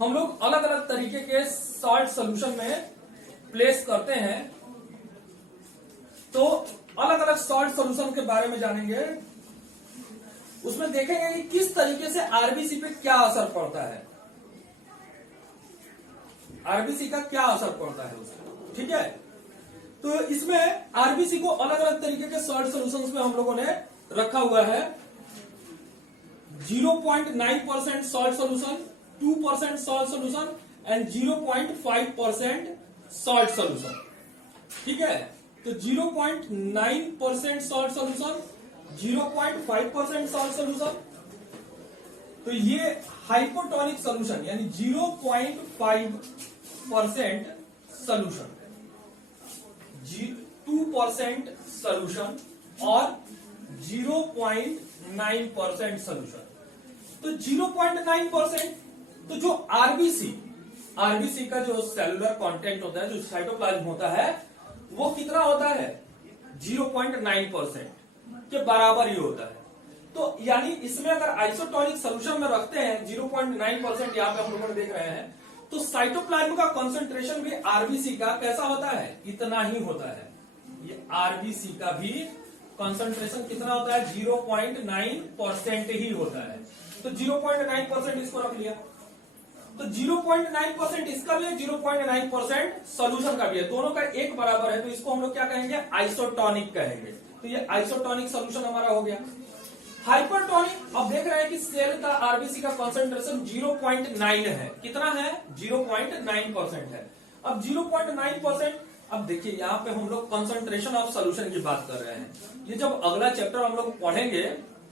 हम लोग अलग अलग तरीके के सॉल्ट सॉल्यूशन में प्लेस करते हैं तो अलग अलग सॉल्ट सॉल्यूशन के बारे में जानेंगे। उसमें देखेंगे कि किस तरीके से आरबीसी पे क्या असर पड़ता है, आरबीसी का क्या असर पड़ता है उसमें। ठीक है, तो इसमें आरबीसी को अलग अलग तरीके के सॉल्ट सॉल्यूशंस में हम लोगों ने रखा हुआ है। 0.9% salt solution, 2% salt solution and 0.5% salt solution. ठीक है, तो 0.9% सॉल्ट सॉल्यूशन, 0.5% सॉल्ट सॉल्यूशन, तो ये हाइपोटोनिक सॉल्यूशन यानी 0.5% सॉल्यूशन, 2% सॉल्यूशन और 0.9% सॉल्यूशन। तो 0.9%, तो जो आरबीसी का जो सेलुलर कंटेंट होता है, जो साइटोप्लाज्म होता है, वो कितना होता है? 0.9% के बराबर ही होता है। तो यानी इसमें अगर आइसोटोनिक सॉल्यूशन में रखते हैं 0.9%, यहां पे हम लोग देख रहे हैं, तो साइटोप्लाज्म का कंसंट्रेशन भी आरबीसी का कैसा होता है? इतना ही होता है। ये आरबीसी का भी कंसंट्रेशन कितना होता है? 0.9% ही होता है। तो 0.9% इसको रख लिया, तो 0.9% इसका भी है, 0.9% सोल्यूशन का भी है, दोनों का एक बराबर है। तो इसको हम लोग क्या कहेंगे? आइसोटोनिक कहेंगे। तो ये आइसोटोनिक सोल्यूशन हमारा हो गया। हाइपरटोनिक, अब देख रहे हैं कि सेल का आरबीसी का कंसंट्रेशन 0.9 है। कितना है? 0.9% है। अब 0.9%, अब देखिए यहाँ पे हम लोग कंसंट्रेशन ऑफ सॉल्यूशन की बात कर रहे हैं। ये जब अगला चैप्टर हम लोग पढ़ेंगे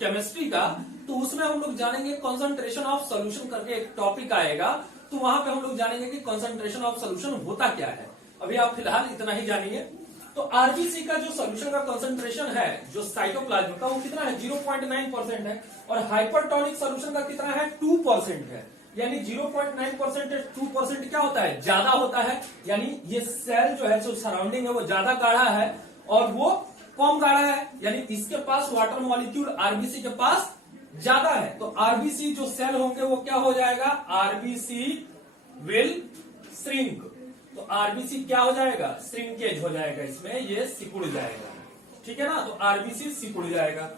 केमिस्ट्री का, तो उसमें हम लोग जानेंगे कंसंट्रेशन ऑफ सॉल्यूशन करके एक टॉपिक आएगा, तो वहां पे हम लोग जानेंगे कि कंसंट्रेशन ऑफ सॉल्यूशन होता क्या है। अभी आप फिलहाल इतना ही जानिए। तो आरबीसी का जो सॉल्यूशन का कंसंट्रेशन है जो साइटोप्लाज्म का, वो कितना है? 0.9% है। और हाइपरटोनिक सॉल्यूशन का कितना है? 2% है। यानी 0.9% 2% क्या होता है? ज्यादा होता है। यानी ये सेल जो है, जो सराउंडिंग है, वो ज्यादा गाढ़ा है और वो कम गाढ़ा है। यानी इसके पास वाटर मॉलिक्यूल आरबीसी के पास ज्यादा है। तो आरबीसी जो सेल होंगे वो क्या हो जाएगा? RBC will shrink. तो आरबीसी क्या हो जाएगा? श्रिंकेज हो जाएगा, इसमें ये सिकुड़ जाएगा। ठीक है ना, तो आरबीसी सिकुड़ जाएगा।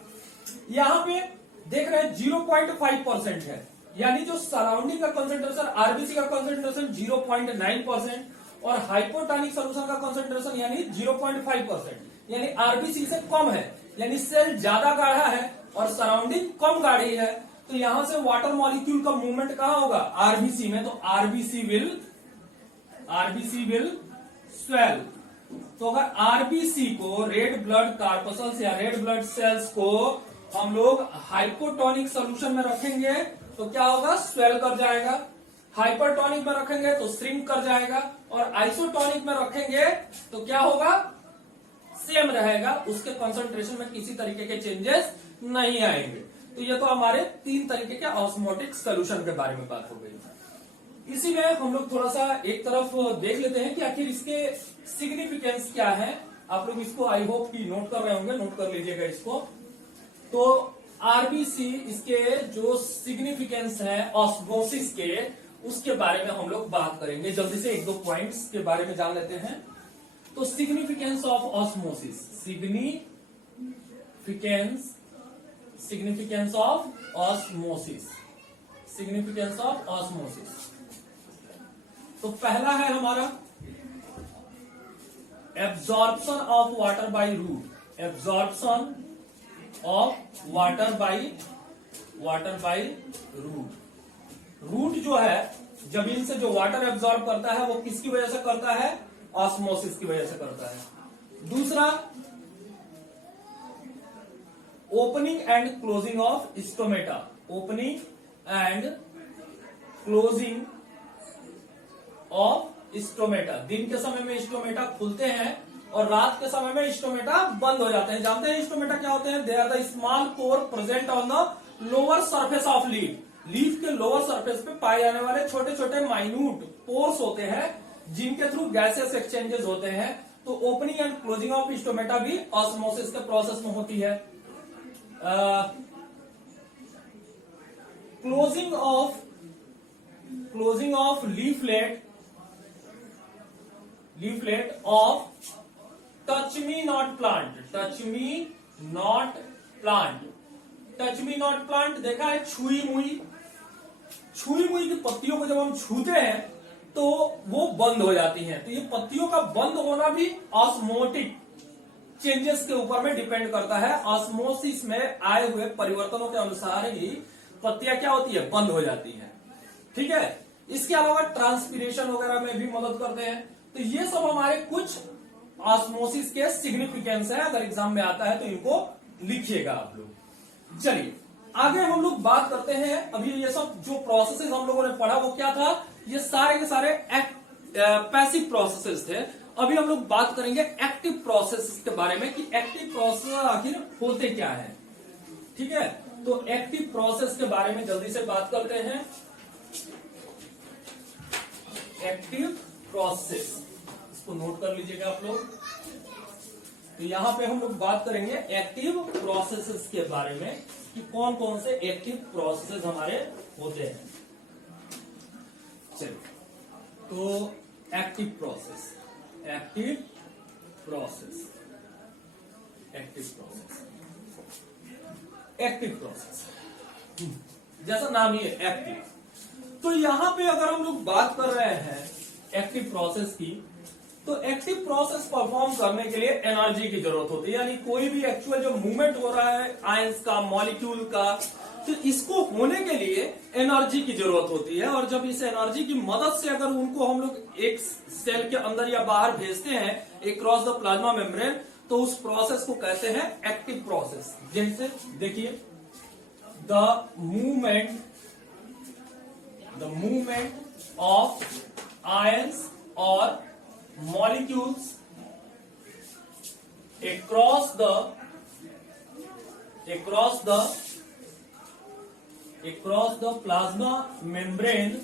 यहां पे देख रहे हैं 0.5% है, यानी जो सराउंडिंग का कंसंट्रेशन आरबीसी का कंसंट्रेशन 0.9% और हाइपोटोनिक सॉल्यूशन का कंसंट्रेशन यानी 0.5%, यानी आरबीसी से कम है। यानी सेल ज्यादा गाढ़ा है और सराउंडिंग कम गाढ़ी है। तो यहां से वाटर मॉलिक्यूल का मूवमेंट कहां होगा? आरबीसी में। तो आरबीसी विल स्वेल। तो अगर आरबीसी को, रेड ब्लड कार्पसल्स या रेड ब्लड सेल्स को हम लोग हाइपोटोनिक सॉल्यूशन में रखेंगे तो क्या होगा? स्वेल कर जाएगा। हाइपरटोनिक में रखेंगे तो श्रिंक कर जाएगा। और आइसोटोनिक में रखेंगे तो क्या होगा? सेम रहेगा, उसके कंसंट्रेशन में किसी तरीके के चेंजेस नहीं आएंगे। तो ये तो हमारे 3 तरीके के ऑस्मोटिक सॉल्यूशन के बारे में बात हो गई। इसी में हम लोग थोड़ा सा एक तरफ देख लेते हैं कि आखिर इसके सिग्निफिकेंस क्या है। आप लोग इसको आई होप कि नोट कर रहे होंगे, नोट कर लीजिएगा इसको। तो आरबीसी, इसके जो सिग्निफिकेंस है ऑस्मोसिस के, उसके बारे में हम लोग बात करेंगे। जल्दी से 1-2 पॉइंट्स के बारे में जान लेते हैं। तो significance of osmosis, significance of osmosis. तो पहला है हमारा absorption of water by root. Absorption of water by root. Root जो है जमीन से जो वाटर एब्जॉर्ब करता है वो किसकी वजह से करता है? ऑस्मोसिस की वजह से करता है। दूसरा, opening and closing of stomata. Opening and closing of stomata. दिन के समय में स्टोमेटा खुलते हैं और रात के समय में स्टोमेटा बंद हो जाते हैं। जानते हैं स्टोमेटा क्या होते हैं? They are the small pore present on the lower surface of leaf. Leaf के लोअर सरफेस पे पाए जाने वाले छोटे छोटे माइन्यूट पोर्स होते हैं जिनके थ्रू गैसेस एक्सचेंजेस होते हैं। तो opening and closing of stomata भी ऑस्मोसिस के प्रोसेस में होती है। Closing of leaflet of touch me not plant. Touch me not plant देखा है? छुई मुई की पत्तियों को जब हम छूते हैं तो वो बंद हो जाती हैं। तो ये पत्तियों का बंद होना भी ऑस्मोटिक चेंजेस के ऊपर में डिपेंड करता है। ऑस्मोसिस में आए हुए परिवर्तनों के अनुसार ही पत्तियां क्या होती है? बंद हो जाती है। ठीक है। इसके अलावा ट्रांसपीरेशन वगैरह में भी मदद करते हैं। तो ये सब हमारे कुछ ऑस्मोसिस के सिग्निफिकेंस है। अगर एग्जाम में आता है तो इनको लिखिएगा आप लोग। चलिए आगे हम लोग बात करते हैं। अभी ये सब जो प्रोसेसेस हम लोगों ने पढ़ा वो क्या था? ये सारे के सारे पैसिव प्रोसेसेस थे। अभी हम लोग बात करेंगे एक्टिव प्रोसेसेस के बारे में कि एक्टिव प्रोसेस आखिर होते क्या है। ठीक है। तो एक्टिव प्रोसेस के बारे में जल्दी से बात करते हैं। एक्टिव प्रोसेस, इसको नोट कर लीजिएगा आप लोग। तो यहां पे हम लोग बात करेंगे एक्टिव प्रोसेसेस के बारे में कि कौन कौन से एक्टिव प्रोसेसेस हमारे होते हैं। चलिए, तो एक्टिव प्रोसेस जैसा नाम ही है एक्टिव। तो यहां पे अगर हम लोग बात कर रहे हैं एक्टिव प्रोसेस की, तो एक्टिव प्रोसेस परफॉर्म करने के लिए एनर्जी की जरूरत होती है। यानी कोई भी एक्चुअल जो मूवमेंट हो रहा है आयंस का, मॉलिक्यूल का, तो इसको होने के लिए एनर्जी की जरूरत होती है। और जब इस एनर्जी की मदद से अगर उनको हम लोग एक सेल के अंदर या बाहर भेजते हैं अक्रॉस द प्लाज्मा मेम्ब्रेन, तो उस प्रोसेस को कहते हैं एक्टिव प्रोसेस। जैसे देखिए, द मूवमेंट ऑफ आयंस और molecules across the plasma membrane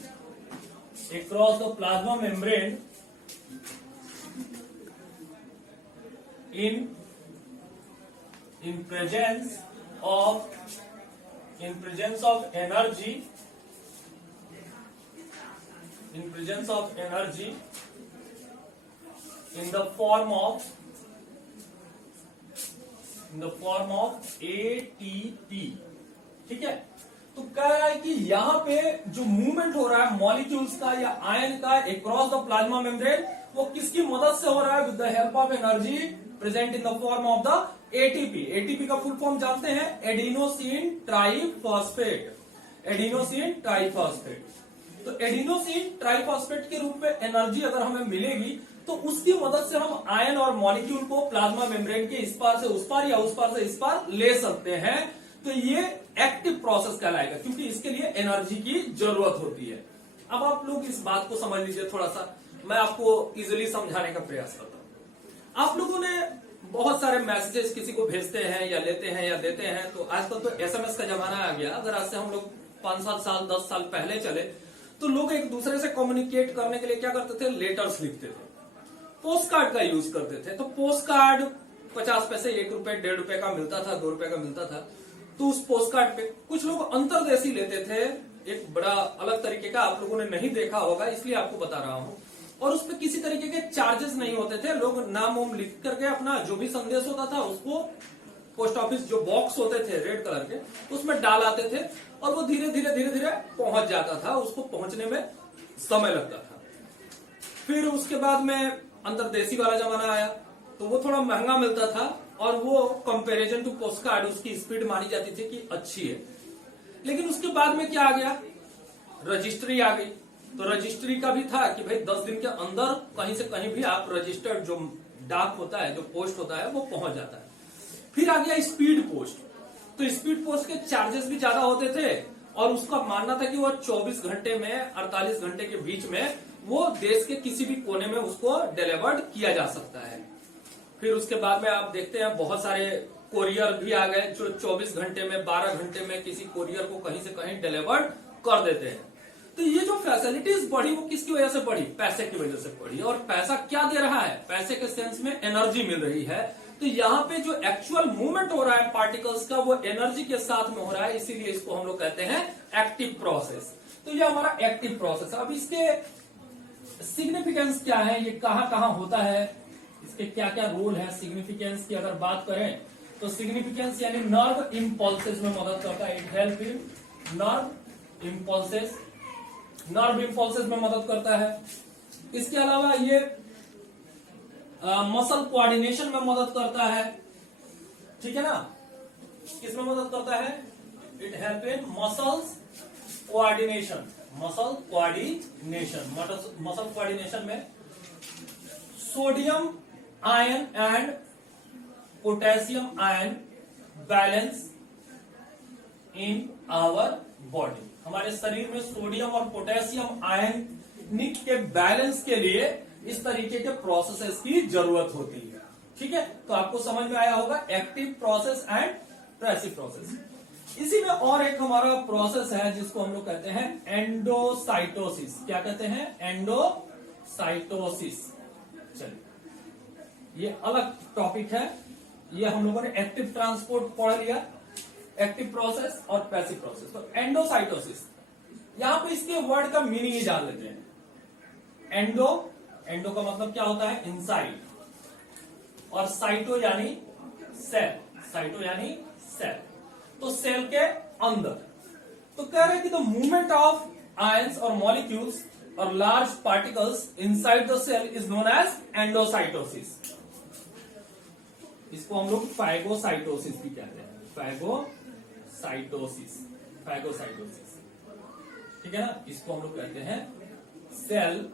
in presence of energy in the form of ATP। ठीक है। तो कह रहा है कि यहां पे जो मूवमेंट हो रहा है मॉलिक्यूल्स का या आयन का अक्रॉस द प्लाज्मा मेम्ब्रेन, वो किसकी मदद से हो रहा है? With the help of energy present in the form of the ATP. ATP का फुल फॉर्म जानते हैं? Adenosine triphosphate. तो एडिनोसिन ट्राइफॉस्फेट के रूप में एनर्जी अगर हमें मिलेगी तो उसकी मदद से हम आयन और मॉलिक्यूल को प्लाज्मा मेम्ब्रेन के इस पार से उस पार या उस पार से इस पार ले सकते हैं। तो ये एक्टिव प्रोसेस कहलाएगा क्योंकि इसके लिए एनर्जी की जरूरत होती है। अब आप लोग इस बात को समझ लीजिए थोड़ा सा, मैं आपको इजिली समझाने का प्रयास करता हूं। आप लोगों ने बहुत सारे मैसेजेस किसी को भेजते हैं या लेते हैं या देते हैं। तो आजकल तो एसएमएस का जमाना आ गया। अगर आज से हम लोग 5-7 साल 10 साल पहले चले तो लोग एक दूसरे से कम्युनिकेट करने के लिए क्या करते थे? लेटर्स लिखते थे, पोस्ट कार्ड का यूज करते थे। तो पोस्ट कार्ड 50 पैसे, 1 रुपए, 1.5 रुपए का मिलता था, 2 रुपए का मिलता था। तो उस पोस्ट कार्ड पे कुछ लोग अंतर्देशी लेते थे, एक बड़ा अलग तरीके का, आप लोगों ने नहीं देखा होगा इसलिए आपको बता रहा हूं। और उस पर किसी तरीके के चार्जेस नहीं होते थे। लोग नाम वाम लिख करके अपना जो भी संदेश होता था उसको पोस्ट ऑफिस जो बॉक्स होते थे रेड कलर के, उसमें डाल आते थे और वो धीरे धीरे पहुंच जाता था। उसको पहुंचने में समय लगता था। फिर उसके बाद में अंतर्देशी वाला जमाना आया तो वो थोड़ा महंगा मिलता था और वो कंपैरिजन टू पोस्टकार्ड उसकी स्पीड मानी जाती थी कि अच्छी है। लेकिन उसके बाद में क्या आ गया, रजिस्ट्री आ गई। तो रजिस्ट्री का भी था कि भाई 10 दिन के अंदर कहीं से कहीं भी आप रजिस्टर्ड जो डाक होता है, जो पोस्ट होता है, वो पहुंच जाता है। फिर आ गया स्पीड पोस्ट। तो स्पीड पोस्ट के चार्जेस भी ज्यादा होते थे और उसका मानना था कि वो 24 घंटे में 48 घंटे के बीच में वो देश के किसी भी कोने में उसको डिलीवर्ड किया जा सकता है। फिर उसके बाद में आप देखते हैं बहुत सारे कोरियर भी आ गए जो 24 घंटे में 12 घंटे में किसी कोरियर को कहीं से कहीं डिलीवर्ड कर देते हैं। तो ये जो फैसिलिटीज बढ़ी वो किसकी वजह से बढ़ी, पैसे की वजह से बढ़ी। और पैसा क्या दे रहा है, पैसे के सेंस में एनर्जी मिल रही है। तो यहाँ पे जो एक्चुअल मूवमेंट हो रहा है पार्टिकल्स का वो एनर्जी के साथ में हो रहा है, इसीलिए इसको हम लोग कहते हैं एक्टिव प्रोसेस। तो ये हमारा एक्टिव प्रोसेस। अब इसके सिग्निफिकेंस क्या है, ये कहां कहां होता है, इसके क्या क्या रोल है। सिग्निफिकेंस की अगर बात करें तो सिग्निफिकेंस यानी नर्व इम्पल्सेस में मदद करता है। It help in nerve impulses, nerve impulses में मदद करता है। इसके अलावा ये मसल कोऑर्डिनेशन में मदद करता है, ठीक है ना। किसमें मदद करता है, it help in muscles coordination, muscle coordination. Muscle coordination में sodium ion and potassium ion balance in our body. हमारे शरीर में सोडियम और पोटेशियम आयन के बैलेंस के लिए इस तरीके के प्रोसेसेस की जरूरत होती है, ठीक है। तो आपको समझ में आया होगा active process and passive process. इसी में और एक हमारा प्रोसेस है जिसको हम लोग कहते हैं एंडोसाइटोसिस। क्या कहते हैं, एंडोसाइटोसिस। चलिए ये अलग टॉपिक है, ये हम लोगों ने एक्टिव ट्रांसपोर्ट पढ़ लिया, एक्टिव प्रोसेस और पैसिव प्रोसेस। तो एंडोसाइटोसिस, यहां पे इसके वर्ड का मीनिंग ही जान लेते हैं। एंडो का मतलब क्या होता है, इनसाइड, और साइटो यानी सेल, साइटो यानी सेल, तो सेल के अंदर। तो कह रहे हैं कि द मूवमेंट ऑफ आयंस और मॉलिक्यूल्स और large particles inside the cell is known as endocytosis. इसको हम लोग फैगोसाइटोसिस भी कहते हैं, फैगोसाइटोसिस, फैगोसाइटोसिस, ठीक है ना। इसको हम लोग कहते हैं सेल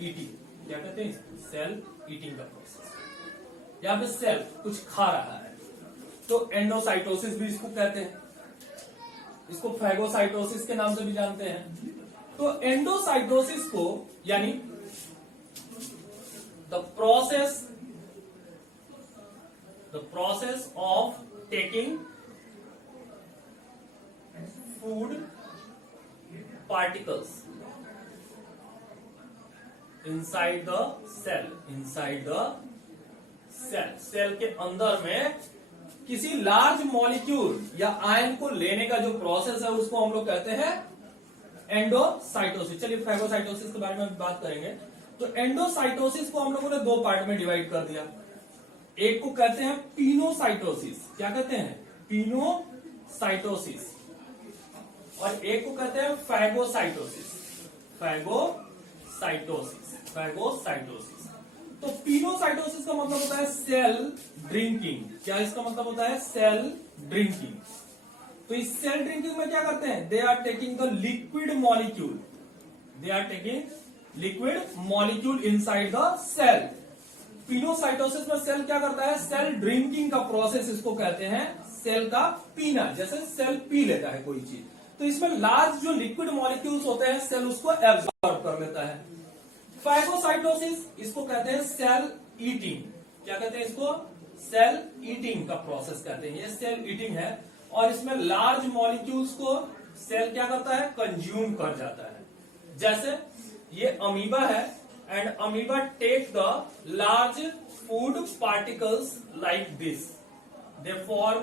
ईटिंग। क्या कहते हैं, सेल ईटिंग का प्रोसेस। यहां पे सेल कुछ खा रहा है तो एंडोसाइटोसिस भी इसको कहते हैं, इसको फैगोसाइटोसिस के नाम से भी जानते हैं। तो एंडोसाइटोसिस को यानी the process of taking food particles inside the cell, inside the cell, cell के अंदर में किसी लार्ज मॉलिक्यूल या आयन को लेने का जो प्रोसेस है उसको हम लोग कहते हैं एंडोसाइटोसिस। चलिए फैगोसाइटोसिस के बारे में बात करेंगे। तो एंडोसाइटोसिस को हम लोगों ने दो पार्ट में डिवाइड कर दिया। एक को कहते हैं पिनोसाइटोसिस। क्या कहते हैं, पिनोसाइटोसिस। और एक को कहते हैं फैगोसाइटोसिस, फैगोसाइटोसिस, फैगोसाइटोसिस। तो पिनोसाइटोसिस का मतलब होता है सेल ड्रिंकिंग। क्या इसका मतलब होता है, सेल ड्रिंकिंग। तो इस सेल ड्रिंकिंग में क्या करते हैं, they are taking the liquid molecule, they are taking liquid molecule inside the cell. Pinocytosis में सेल क्या करता है, सेल ड्रिंकिंग का प्रोसेस इसको कहते हैं, सेल का पीना, जैसे सेल पी लेता है कोई चीज। तो इसमें लार्ज जो लिक्विड मॉलिक्यूल्स होते हैं सेल उसको एब्जॉर्ब कर लेता है। फैगोसाइटोसिस इसको कहते हैं सेल ईटिंग। क्या कहते हैं इसको, सेल ईटिंग का प्रोसेस कहते हैं। ये सेल ईटिंग है और इसमें लार्ज मॉलिक्यूल्स को सेल क्या करता है, कंज्यूम कर जाता है। जैसे ये अमीबा है and amoeba take the large food particles like this, they form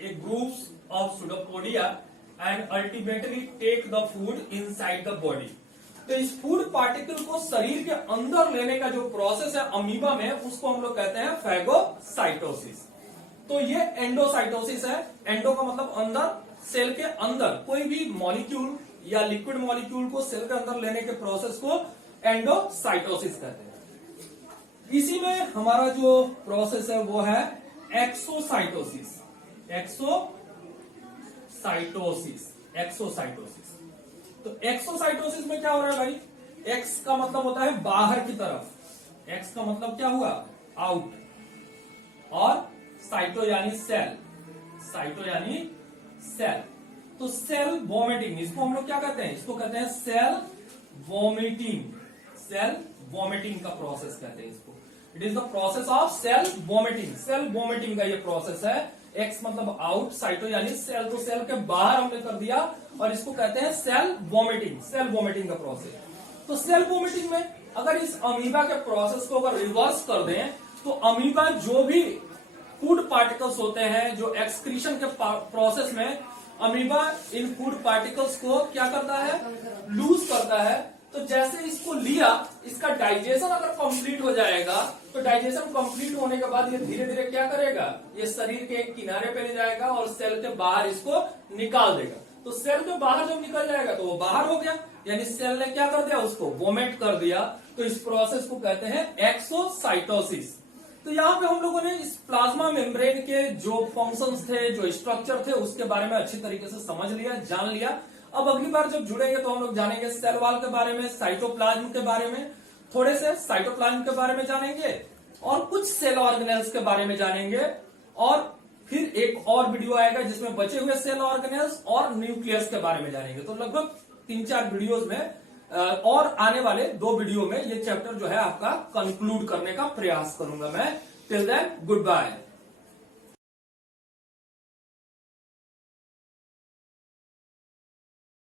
a groups of pseudopodia and ultimately take the food inside the body. तो इस फूड पार्टिकल को शरीर के अंदर लेने का जो प्रोसेस है अमीबा में, उसको हम लोग कहते हैं फैगोसाइटोसिस। तो ये एंडोसाइटोसिस है। एंडो का मतलब अंदर, सेल के अंदर कोई भी मॉलिक्यूल या लिक्विड मॉलिक्यूल को सेल के अंदर लेने के प्रोसेस को एंडोसाइटोसिस कहते हैं। इसी में हमारा जो प्रोसेस है वो है एक्सोसाइटोसिस। एक्सोसाइटोसिस। तो एक्सोसाइटोसिस में क्या हो रहा है भाई, एक्स का मतलब होता है बाहर की तरफ, एक्स का मतलब क्या हुआ, आउट, और साइटो यानी सेल, साइटो यानी सेल। तो सेल वॉमिटिंग, इसको हम लोग क्या कहते हैं, इसको कहते हैं सेल वॉमिटिंग। सेल वॉमिटिंग का प्रोसेस कहते हैं इसको। It is the process of cell vomiting. Cell vomiting का ये प्रोसेस है। एक्स मतलब आउट, साइटो यानी सेल, तो सेल के बाहर हमने कर दिया और इसको कहते हैं सेल वॉमिटिंग। सेल वॉमिटिंग का प्रोसेस। तो सेल वॉमिटिंग में अगर इस अमीबा के प्रोसेस को अगर रिवर्स कर दें तो अमीबा जो भी फूड पार्टिकल्स होते हैं, जो एक्सक्रीशन के प्रोसेस में अमीबा इन फूड पार्टिकल्स को क्या करता है, लूज करता है। तो जैसे इसको लिया, इसका डाइजेशन अगर कंप्लीट हो जाएगा तो डाइजेशन कंप्लीट होने के बाद ये धीरे धीरे क्या करेगा, ये शरीर के एक किनारे पे ले जाएगा और सेल के बाहर इसको निकाल देगा। तो सेल के बाहर जब निकल जाएगा तो वो बाहर हो गया, यानी सेल ने क्या कर दिया, उसको वोमिट कर दिया। तो इस प्रोसेस को कहते हैं एक्सोसाइटोसिस। तो यहाँ पे हम लोगों ने इस प्लाज्मा मेम्ब्रेन के जो फंक्शंस थे, जो स्ट्रक्चर थे, उसके बारे में अच्छी तरीके से समझ लिया, जान लिया। अब अगली बार जब जुड़ेंगे तो हम लोग जानेंगे सेल वॉल के बारे में, साइटोप्लाज्म के बारे में, थोड़े से साइटोप्लाज्म के बारे में जानेंगे और कुछ सेल ऑर्गेनेल्स के बारे में जानेंगे। और फिर एक और वीडियो आएगा जिसमें बचे हुए सेल ऑर्गेनेल्स और न्यूक्लियस के बारे में जानेंगे। तो लगभग 3-4 वीडियोज में और आने वाले 2 वीडियो में ये चैप्टर जो है आपका कंक्लूड करने का प्रयास करूंगा मैं। Till then good bye.